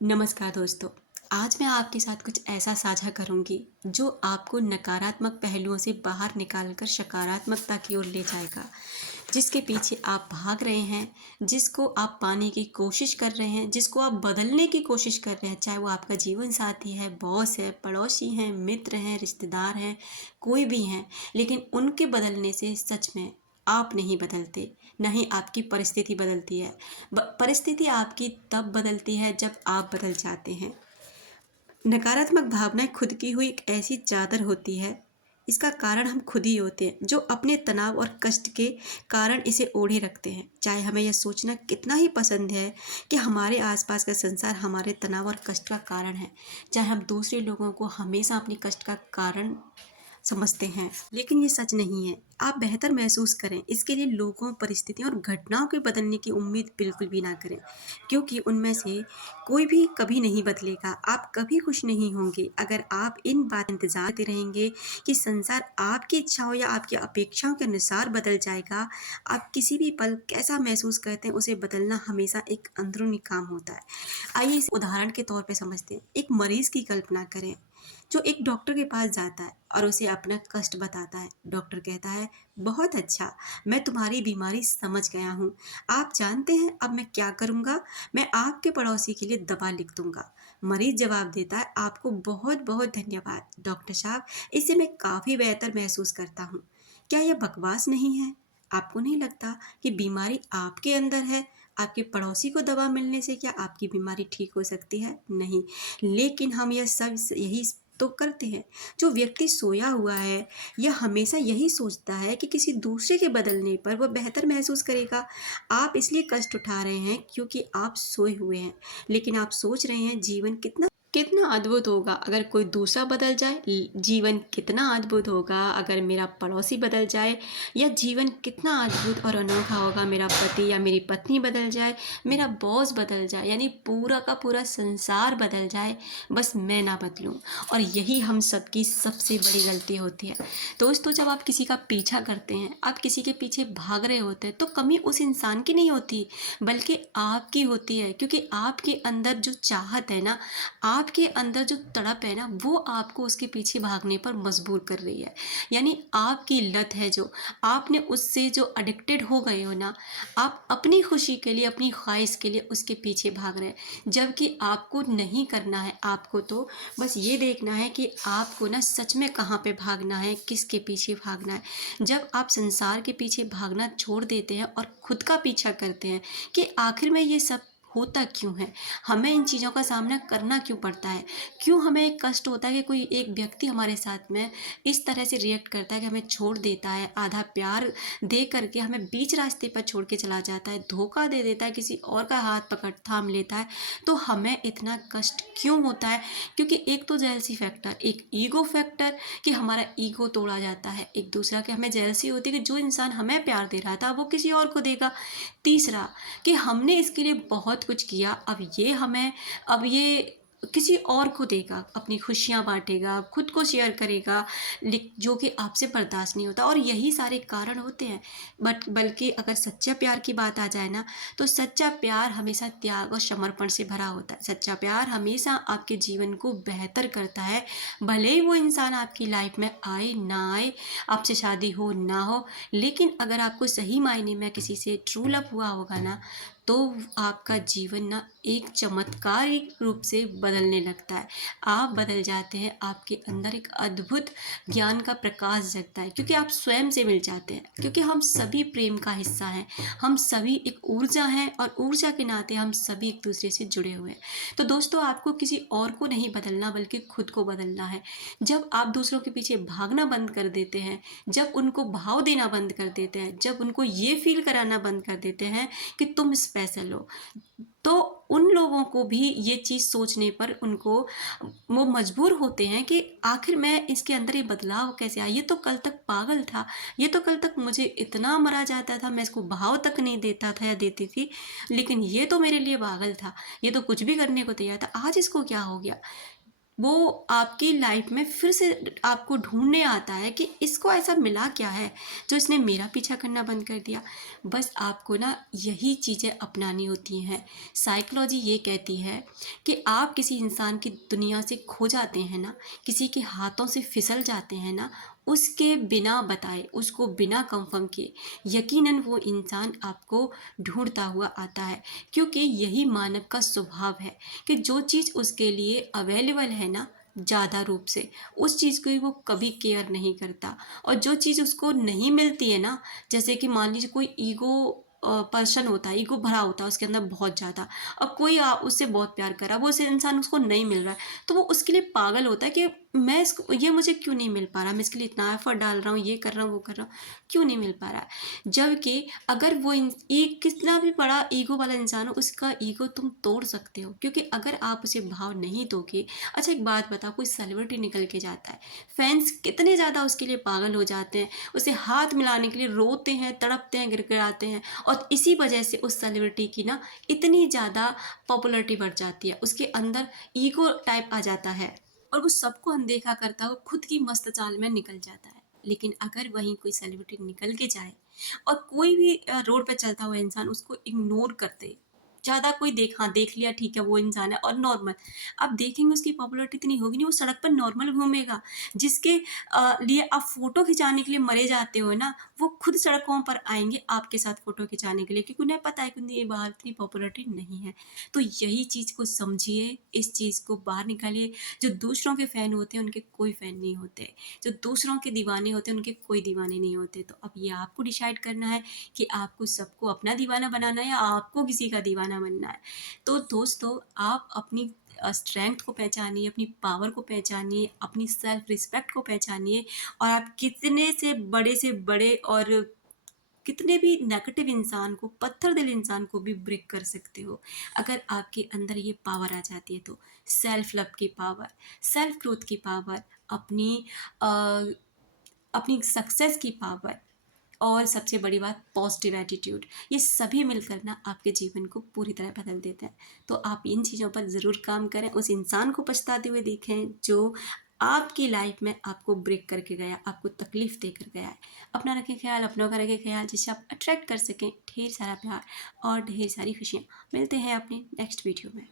नमस्कार दोस्तों। आज मैं आपके साथ कुछ ऐसा साझा करूंगी जो आपको नकारात्मक पहलुओं से बाहर निकालकर सकारात्मकता की ओर ले जाएगा। जिसके पीछे आप भाग रहे हैं, जिसको आप पाने की कोशिश कर रहे हैं, जिसको आप बदलने की कोशिश कर रहे हैं, चाहे वो आपका जीवन साथी है, बॉस है, पड़ोसी हैं, मित्र हैं, रिश्तेदार हैं, कोई भी हैं। लेकिन उनके बदलने से सच में आप नहीं बदलते, न ही आपकी परिस्थिति बदलती है। परिस्थिति आपकी तब बदलती है जब आप बदल जाते हैं। नकारात्मक भावनाएं खुद की हुई एक ऐसी चादर होती है, इसका कारण हम खुद ही होते हैं, जो अपने तनाव और कष्ट के कारण इसे ओढ़े रखते हैं। चाहे हमें यह सोचना कितना ही पसंद है कि हमारे आसपास का संसार हमारे तनाव और कष्ट का कारण है, चाहे हम दूसरे लोगों को हमेशा अपने कष्ट का कारण समझते हैं, लेकिन ये सच नहीं है। आप बेहतर महसूस करें, इसके लिए लोगों, परिस्थितियों और घटनाओं के बदलने की उम्मीद बिल्कुल भी ना करें, क्योंकि उनमें से कोई भी कभी नहीं बदलेगा। आप कभी खुश नहीं होंगे अगर आप इन बात इंतजार करते रहेंगे कि संसार आपकी इच्छाओं या आपकी अपेक्षाओं के अनुसार बदल जाएगा। आप किसी भी पल कैसा महसूस करते हैं, उसे बदलना हमेशा एक अंदरूनी काम होता है। आइए इस उदाहरण के तौर पे समझते हैं। एक मरीज की कल्पना करें जो एक डॉक्टर के पास जाता है और उसे अपना कष्ट बताता है। डॉक्टर कहता है, बहुत अच्छा, मैं तुम्हारी बीमारी समझ गया हूँ। आप जानते हैं अब मैं क्या करूँगा? मैं आपके पड़ोसी के लिए दवा लिख दूंगा। मरीज जवाब देता है, आपको बहुत बहुत धन्यवाद डॉक्टर साहब, इससे मैं काफ़ी बेहतर महसूस करता हूँ। क्या यह बकवास नहीं है? आपको नहीं लगता कि बीमारी आपके अंदर है? आपके पड़ोसी को दवा मिलने से क्या आपकी बीमारी ठीक हो सकती है? नहीं। लेकिन हम यह सब यही तो करते हैं। जो व्यक्ति सोया हुआ है, यह हमेशा यही सोचता है कि किसी दूसरे के बदलने पर वह बेहतर महसूस करेगा। आप इसलिए कष्ट उठा रहे हैं क्योंकि आप सोए हुए हैं, लेकिन आप सोच रहे हैं जीवन कितना कितना अद्भुत होगा अगर कोई दूसरा बदल जाए। जीवन कितना अद्भुत होगा अगर मेरा पड़ोसी बदल जाए, या जीवन कितना अद्भुत और अनोखा होगा मेरा पति या मेरी पत्नी बदल जाए, मेरा बॉस बदल जाए, यानी पूरा का पूरा संसार बदल जाए, बस मैं ना बदलूं। और यही हम सबकी सबसे बड़ी गलती होती है। दोस्तों, जब आप किसी का पीछा करते हैं, आप किसी के पीछे भाग रहे होते हैं, तो कमी उस इंसान की नहीं होती, बल्कि आपकी होती है। क्योंकि आपके अंदर जो चाहत है ना, आपके अंदर जो तड़प है ना, वो आपको उसके पीछे भागने पर मजबूर कर रही है। यानी आपकी लत है, जो आपने उससे जो एडिक्टेड हो गए हो ना, आप अपनी खुशी के लिए, अपनी ख्वाहिश के लिए उसके पीछे भाग रहे हैं, जबकि आपको नहीं करना है। आपको तो बस ये देखना है कि आपको ना सच में कहाँ पे भागना है, किसके पीछे भागना है। जब आप संसार के पीछे भागना छोड़ देते हैं और खुद का पीछा करते हैं कि आखिर में ये सब होता क्यों है, हमें इन चीज़ों का सामना करना क्यों पड़ता है, क्यों हमें एक कष्ट होता है कि कोई एक व्यक्ति हमारे साथ में इस तरह से रिएक्ट करता है कि हमें छोड़ देता है, आधा प्यार दे करके हमें बीच रास्ते पर छोड़ के चला जाता है, धोखा दे देता है, किसी और का हाथ पकड़ थाम लेता है। तो हमें इतना कष्ट क्यों होता है? क्योंकि एक तो जेलसी फैक्टर, एक ईगो फैक्टर कि हमारा ईगो तोड़ा जाता है। एक दूसरा कि हमें जेलसी होती है कि जो इंसान हमें प्यार दे रहा था वो किसी और को देगा। तीसरा कि हमने इसके लिए बहुत कुछ किया, अब ये किसी और को देगा, अपनी खुशियाँ बांटेगा, खुद को शेयर करेगा, जो कि आपसे बर्दाश्त नहीं होता। और यही सारे कारण होते हैं। बट बल्कि अगर सच्चा प्यार की बात आ जाए ना, तो सच्चा प्यार हमेशा त्याग और समर्पण से भरा होता है। सच्चा प्यार हमेशा आपके जीवन को बेहतर करता है, भले ही वो इंसान आपकी लाइफ में आए ना आए, आपसे शादी हो ना हो। लेकिन अगर आपको सही मायने में किसी से ट्रू लव हुआ होगा ना, तो आपका जीवन ना एक चमत्कारिक रूप से बदलने लगता है। आप बदल जाते हैं, आपके अंदर एक अद्भुत ज्ञान का प्रकाश जगता है, क्योंकि आप स्वयं से मिल जाते हैं। क्योंकि हम सभी प्रेम का हिस्सा हैं, हम सभी एक ऊर्जा हैं, और ऊर्जा के नाते हम सभी एक दूसरे से जुड़े हुए हैं। तो दोस्तों, आपको किसी और को नहीं बदलना, बल्कि खुद को बदलना है। जब आप दूसरों के पीछे भागना बंद कर देते हैं, जब उनको भाव देना बंद कर देते हैं, जब उनको ये फील कराना बंद कर देते हैं कि तुम स्पेशल हो, तो उन लोगों को भी ये चीज़ सोचने पर उनको वो मजबूर होते हैं कि आखिर मैं इसके अंदर ये बदलाव कैसे आया। ये तो कल तक पागल था, ये तो कल तक मुझे इतना मरा जाता था, मैं इसको भाव तक नहीं देता था या देती थी, लेकिन ये तो मेरे लिए पागल था, ये तो कुछ भी करने को तैयार था, आज इसको क्या हो गया। वो आपकी लाइफ में फिर से आपको ढूंढने आता है कि इसको ऐसा मिला क्या है जो इसने मेरा पीछा करना बंद कर दिया। बस आपको ना यही चीज़ें अपनानी होती हैं। साइकोलॉजी ये कहती है कि आप किसी इंसान की दुनिया से खो जाते हैं ना, किसी के हाथों से फिसल जाते हैं ना, उसके बिना बताए, उसको बिना कंफर्म किए, यकीनन वो इंसान आपको ढूंढता हुआ आता है। क्योंकि यही मानव का स्वभाव है कि जो चीज़ उसके लिए अवेलेबल है ना ज़्यादा रूप से, उस चीज़ को वो कभी केयर नहीं करता। और जो चीज़ उसको नहीं मिलती है ना, जैसे कि मान लीजिए कोई ईगो पर्सन होता है, ईगो भरा होता है उसके अंदर बहुत ज़्यादा, और कोई उससे बहुत प्यार कर रहा है, वो उस इंसान उसको नहीं मिल रहा है, तो वो उसके लिए पागल होता है कि मैं इसको, ये मुझे क्यों नहीं मिल पा रहा, मैं इसके लिए इतना एफर्ट डाल रहा हूँ, ये कर रहा हूँ, वो कर रहा हूँ, क्यों नहीं मिल पा रहा है। जबकि अगर वो कितना भी बड़ा ईगो वाला इंसान हो, उसका ईगो तुम तोड़ सकते हो, क्योंकि अगर आप उसे भाव नहीं दोगे। अच्छा एक बात बताओ, कोई सेलिब्रिटी निकल के जाता है, फैंस कितने ज़्यादा उसके लिए पागल हो जाते हैं, उसे हाथ मिलाने के लिए रोते हैं, तड़पते हैं, गिड़गिड़ाते हैं, और इसी वजह से उस सेलिब्रिटी की ना इतनी ज़्यादा पॉपुलैरिटी बढ़ जाती है, उसके अंदर ईगो टाइप आ जाता है, और वो सबको अनदेखा करता है, वो खुद की मस्त चाल में निकल जाता है। लेकिन अगर वहीं कोई सेलिब्रिटी निकल के जाए और कोई भी रोड पे चलता हुआ इंसान उसको इग्नोर कर दे, ज़्यादा कोई देख लिया, ठीक है वो इंसान है, और नॉर्मल, अब देखेंगे उसकी पॉपुलैरिटी इतनी होगी नहीं, वो सड़क पर नॉर्मल घूमेगा। जिसके लिए आप फ़ोटो खिंचाने के लिए मरे जाते हो ना, वो खुद सड़कों पर आएँगे आपके साथ फ़ोटो खिंचाने के लिए, क्योंकि उन्हें पता है कि उनकी बाहर इतनी पॉपुलैरिटी नहीं है। तो यही चीज़ को समझिए, इस चीज़ को बाहर निकालिए। जो दूसरों के फ़ैन होते हैं उनके कोई फ़ैन नहीं होते, जो दूसरों के दीवाने होते हैं उनके कोई दीवाने नहीं होते। तो अब ये आपको डिसाइड करना है कि आपको सबको अपना दीवाना बनाना है या आपको किसी का दीवाना बनना है। तो दोस्तों, आप अपनी स्ट्रेंथ को पहचानिए, अपनी पावर को पहचानिए, अपनी सेल्फ रिस्पेक्ट को पहचानिए, और आप कितने से बड़े और कितने भी नेगेटिव इंसान को, पत्थर दिल इंसान को भी ब्रेक कर सकते हो, अगर आपके अंदर ये पावर आ जाती है तो। सेल्फ लव की पावर, सेल्फ ग्रोथ की पावर, अपनी अ, अपनी सक्सेस की पावर, और सबसे बड़ी बात पॉजिटिव एटीट्यूड, ये सभी मिलकर ना आपके जीवन को पूरी तरह बदल देते हैं। तो आप इन चीज़ों पर ज़रूर काम करें, उस इंसान को पछताते हुए देखें जो आपकी लाइफ में आपको ब्रेक करके गया, आपको तकलीफ़ देकर गया है। अपना रखें ख्याल, अपनों का रखें ख्याल, जिससे आप अट्रैक्ट कर सकें ढेर सारा प्यार और ढेर सारी खुशियाँ। मिलते हैं अपने नेक्स्ट वीडियो में।